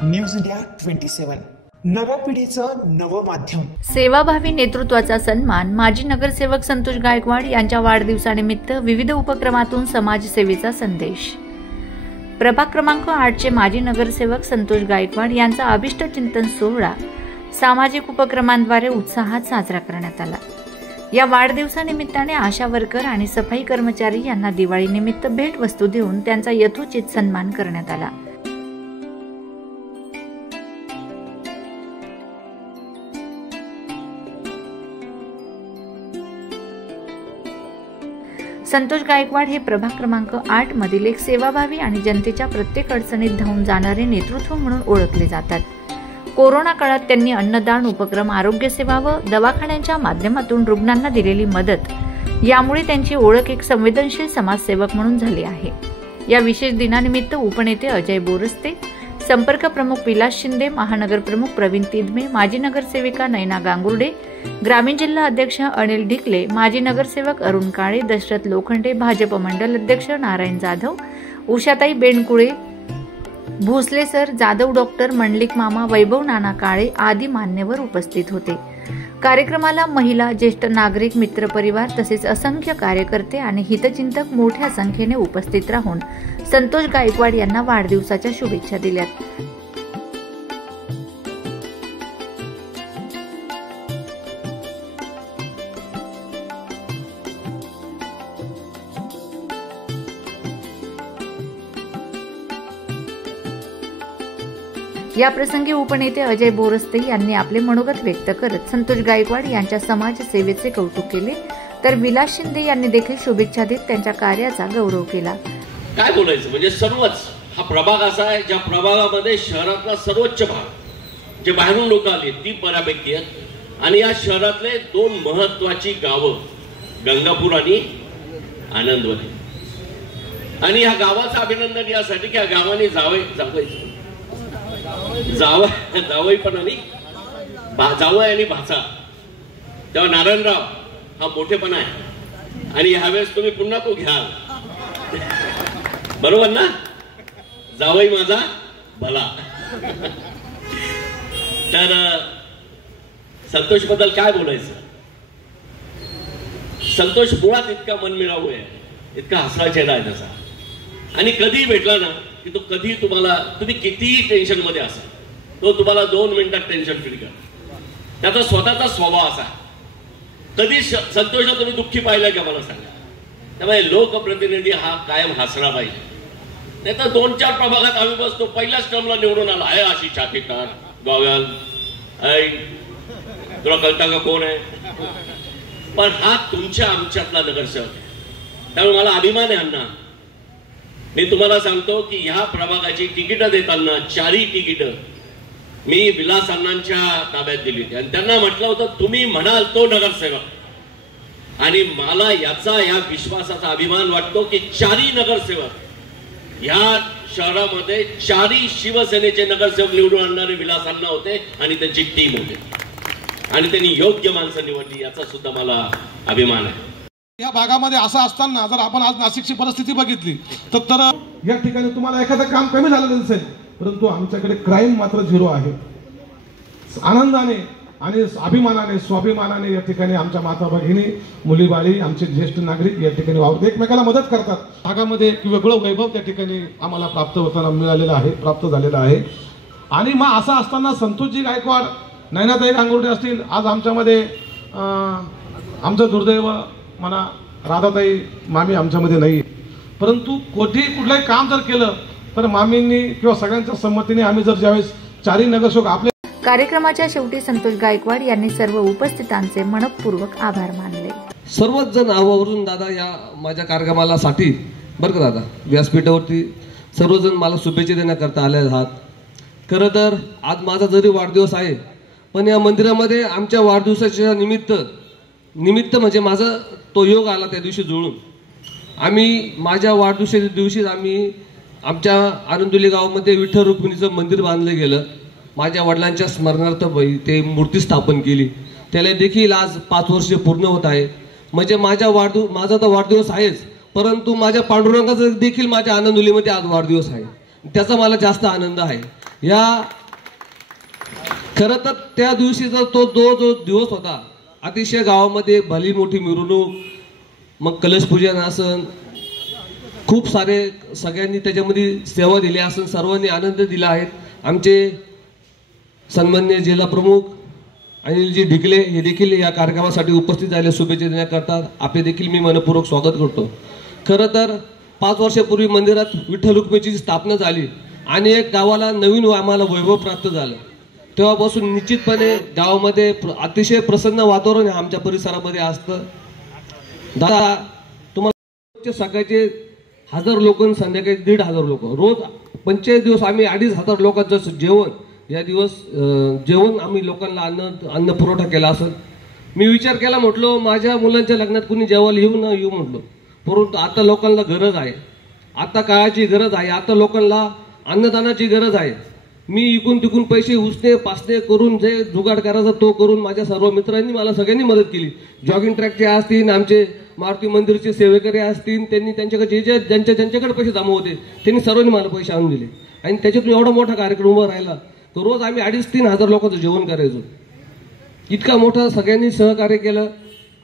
News India 27 नव्या पिढीचं नवं माध्यम. सेवाभावी नेतृत्वाचा सन्मान. माजी नगरसेवक संतोष गायकवाड यांच्या वाढदिवसानिमित्त विविध उपक्रमातून समाजसेवेचा संदेश. प्रभाग क्रमांक 8 चे माजी नगरसेवक संतोष गायकवाड यांचा अभिष्ट चिंतन सोहळा सामाजिक उपक्रमांद्वारे उत्साहात साजरा करण्यात आला. या वाढदिवसानिमित्ताने आशा वर्कर आणि सफाई कर्मचारी यांना दिवाळीनिमित्त भेटवस्तू देऊन त्यांचा यथोचित सन्मान करण्यात आला. संतोष गायकवाड हे प्रभाग क्रमांक 8 मधील एक सेवाभावी आणि जनतेच्या प्रत्येक अडचणीत धावून जाणारे नेतृत्व म्हणून ओळखले जातात. कोरोना काळात त्यांनी अन्नदान उपक्रम, आरोग्य सेवा व दवाखान्यांच्या माध्यमातून रुग्णांना दिलेली मदत यामुळे त्यांची ओळख एक संवेदनशील समाजसेवक म्हणून झाली आहे. या विशेष दिनानिमित्त उपनेते अजय बोरस्ते, संपर्क प्रमुख विलास शिंदे, महानगर प्रमुख प्रवीण तिदमे, माजी नगरसेविका नयना गांगुर्डे, ग्रामीण जिल्हा अध्यक्ष अनिल ढिकले, माजी नगरसेवक अरुण काळे, दशरथ लोखंडे, भाजप मंडल अध्यक्ष नारायण जाधव, उषाताई बेंडकुळे, भोसले सर, जाधव डॉक्टर, मंडलिक मामा, वैभव नाना काळे आदी मान्यवर उपस्थित होते. कार्यक्रमाला महिला, ज्येष्ठ नागरिक, मित्रपरिवार तसेच असंख्य कार्यकर्ते आणि हितचिंतक मोठ्या संख्येने उपस्थित राहून संतोष गायकवाड यांना वाढदिवसाच्या शुभेच्छा दिल्यात. या प्रसंगी उपनेते अजय बोरस्ते यांनी आपले मनोगत व्यक्त करत संतोष गायकवाड यांच्या समाजसेवेचे कौतुक केले, तर विलास शिंदे यांनी देखील शुभेच्छा देत त्यांच्या कार्याचा गौरव केला. काय बोलायचं म्हणजे सर्वच हा प्रभाग असा आहे ज्या प्रभागामध्ये शहरातला सर्वोच्च भाग जे बाहेरून लोक आले ती बऱ्यापैकी आहेत आणि या शहरातले 2 महत्वाची गावं गंगापूर आणि आनंदवली. आणि या गावाचं अभिनंदन यासाठी की या गावाने जावई पण आणि जावई आणि भाचा तेव्हा नारायणराव हा मोठेपणा आहे आणि ह्यावेळेस तुम्ही पुन्हा तो घ्याल, बरोबर ना? जावई माझा भला. तर संतोष बद्दल काय बोलायचं. संतोष मुळात इतका मनमिळावू आहे, इतका हसरा चेहरा आहे त्याचा आणि कधीही भेटला ना की तो कधी तुम्ही कितीही टेन्शन मध्ये असा तो तुम्हाला 2 मिनिटात टेन्शन फ्री कर. त्याचा स्वतःचा स्वभाव असा. कधी संतोषला तुम्ही दुःखी पाहिलं का मला सांगा. त्यामुळे लोकप्रतिनिधी हा कायम हसरा पाहिजे. नाही तर 2-4 प्रभागात आम्ही बसतो, पहिल्याच टर्मला निवडून आला आहे अशी छाती टाक गॉगल तुला कळता का कोण आहे. पण हा तुमच्या आमच्यातला नगरसेवक आहे. त्यामुळे मला अभिमान आहे अण्णा. मी तुम्हाला सांगतो की ह्या प्रभागाची तिकीटं देताना 4ही तिकीटं मी विलास अण्णांच्या ताब्यात दिली होती आणि त्यांना म्हटलं होतं तुम्ही म्हणाल तो नगरसेवक. आणि मला या विश्वासाचा अभिमान वाटतो की 4ही नगरसेवक ह्या शहरामध्ये 4ही शिवसेनेचे नगरसेवक निवडून आणणारे विलास अण्णा होते आणि त्यांची टीम होती आणि त्यांनी योग्य माणसं निवडली याचा सुद्धा मला अभिमान आहे. या भागामध्ये असं असताना जर आपण आज नाशिकची परिस्थिती बघितली तर या ठिकाणी तुम्हाला एखादं काम कमी झालेलं नसेल, परंतु आमच्याकडे क्राईम मात्र 0 आहे. आनंदाने आणि अभिमानाने स्वाभिमानाने या ठिकाणी आमच्या माता भगिनी, मुली बाळी, आमचे ज्येष्ठ नागरिक या ठिकाणी वावरत एकमेकाला मदत करतात. भागामध्ये एक वेगळं वैभव त्या ठिकाणी आम्हाला प्राप्त झालेलं आहे. आणि मग असं असताना संतोषजी गायकवाड, नयनाताई गांगुर्डे असतील, आज आमच्यामध्ये आमचं दुर्दैव म्हणा राधाताई मामी आमच्यामध्ये नाही, परंतु कुठलंही काम जर केलं तर मामींनी किंवा सगळ्यांच्या संमतीने आम्ही जर ज्यावेळेस 4ही नगरसेवक आपले. कार्यक्रमाच्या शेवटी संतोष गायकवाड यांनी सर्व उपस्थितांचे मनपूर्वक आभार मानले. सर्वच जण आवर्जून दादा या माझ्या कार्यक्रमाला साठी बरं का दादा व्यासपीठावरती सर्वजण मला शुभेच्छा देण्याकरता आले आहात. खरं तर आज माझा जरी वाढदिवस आहे पण या मंदिरामध्ये आमच्या वाढदिवसाच्या निमित्त म्हणजे माझा तो योग आला त्या दिवशी जुळून. आम्ही माझ्या वाढदिवसाच्या दिवशीच आम्ही आमच्या आनंदोली गावामध्ये विठ्ठल रुक्मिणीचं मंदिर बांधलं गेलं. माझ्या वडिलांच्या स्मरणार्थ ते मूर्ती स्थापन केली. त्याला देखील आज 5 वर्ष पूर्ण होत आहे. म्हणजे माझा तर वाढदिवस आहेच, परंतु माझ्या पांडुरंगाचा देखील माझ्या आनंदोलीमध्ये आज वाढदिवस आहे. त्याचा मला जास्त आनंद आहे. या खरं तर त्या दिवशीचा तो जो दिवस होता, अतिशय गावामध्ये भली मोठी मिरवणूक, मग कलश पूजन असन, खूप सारे सगळ्यांनी त्याच्यामध्ये सेवा दिली असन, सर्वांनी आनंद दिला आहे. आमचे सन्माननीय जिल्हा प्रमुख अनिलजी ढिकले हे देखील या कार्यक्रमासाठी उपस्थित झाले. शुभेच्छा देण्याकरता आपले देखील मी मनपूर्वक स्वागत करतो. खरं तर 5 वर्षापूर्वी मंदिरात विठ्ठल रुक्मिणीची स्थापना झाली आणि एक गावाला नवीन आम्हाला वैभव प्राप्त झालं. तेव्हापासून निश्चितपणे गावामध्ये अतिशय प्रसन्न वातावरण आमच्या परिसरामध्ये असतं. दादा तुम्हाला सकाळचे 1000 लोक, संध्याकाळी 1500 लोक, रोज 45 दिवस आम्ही 2500 लोकांचं जेवण, या दिवस जेवण आम्ही लोकांना अन्न पुरवठा केला असं. मी विचार केला, म्हटलो माझ्या मुलांच्या लग्नात कुणी जेवायला येऊ न येऊ म्हटलो, परंतु आता लोकांना गरज आहे, आता काळाची गरज आहे, आता लोकांना अन्नदानाची गरज आहे. मी इकून तिकून पैसे उसने पासने करून जे जुगाड करायचा तो करून माझ्या सर्व मित्रांनी मला सगळ्यांनी मदत केली. जॉगिंग ट्रॅकचे असतील, आमचे मारुती मंदिरचे सेवेकरी असतील, त्यांनी त्यांच्याकडे जे ज्यांच्याकडे पैसे जमा होते त्यांनी सर्वांनी मला पैसे आणून दिले आणि त्याच्यातून एवढा मोठा कार्यक्रम उभा राहिला. तर रोज आम्ही 2500-3000 लोकांचं जेवण करायचो. इतका मोठा सगळ्यांनी सहकार्य केलं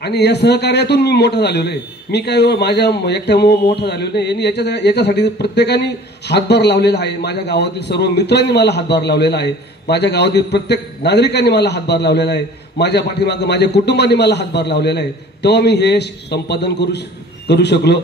आणि या सहकार्यातून मी मोठा झालेलो आहे. मी काय माझ्या एकट्या मोठा झालेलो नाही. याच्यासाठी प्रत्येकाने हातभार लावलेला आहे. माझ्या गावातील सर्व मित्रांनी मला हातभार लावलेला आहे. माझ्या गावातील प्रत्येक नागरिकांनी मला हातभार लावलेला आहे. माझ्या पाठीमागे माझ्या कुटुंबाने मला हातभार लावलेला आहे. तेव्हा मी हे संपादन करू शकलो.